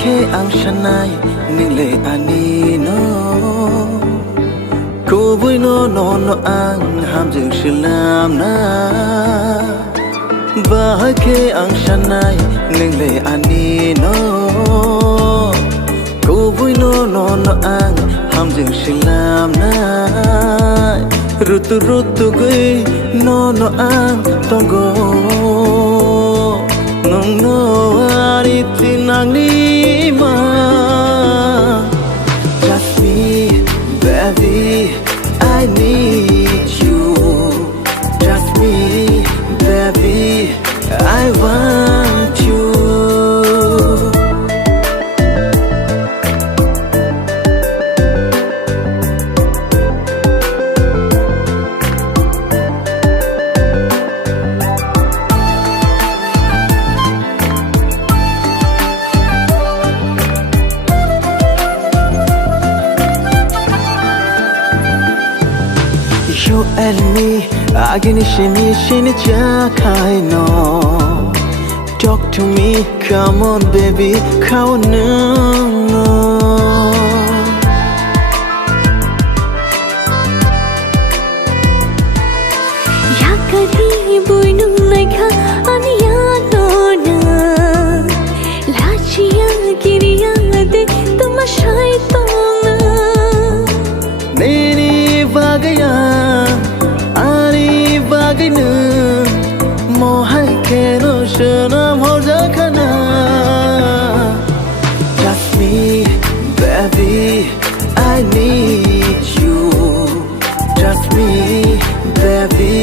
ke ang shanai ningle ani no ko vui no ang ham jing shilam na ba ke ang shanai ningle ani no ko vui no ang ham jing shilam na rutu gui no ang tongo no ari tinang ni ma just me baby I need you just me baby I want you You and me, agini shini chakai no. Talk to me, come on baby, come on no. Yakadi buinu naikha aniya no na. Lachiya kiriya de tuma shaitona. Neni bagaya. Mohai keno shanam ho jakana just me baby I need you just me baby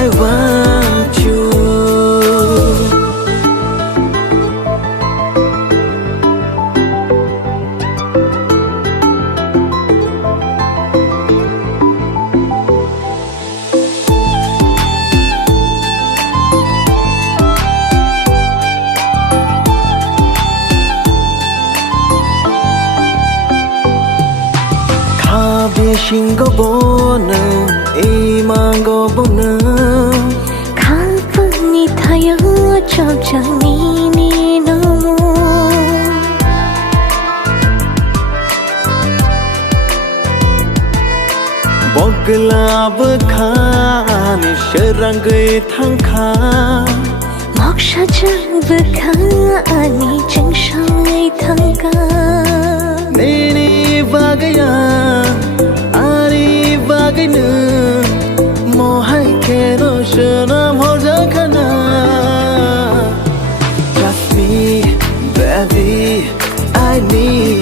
I want you Shingo bona, imango bona. Kalpani thaya chap chani ni namo. Boglab khan sharangai thangkha. Moksha jab khani changshangai thangka. Nini bagaya. Mohai keno shanam ho jakana just me baby I need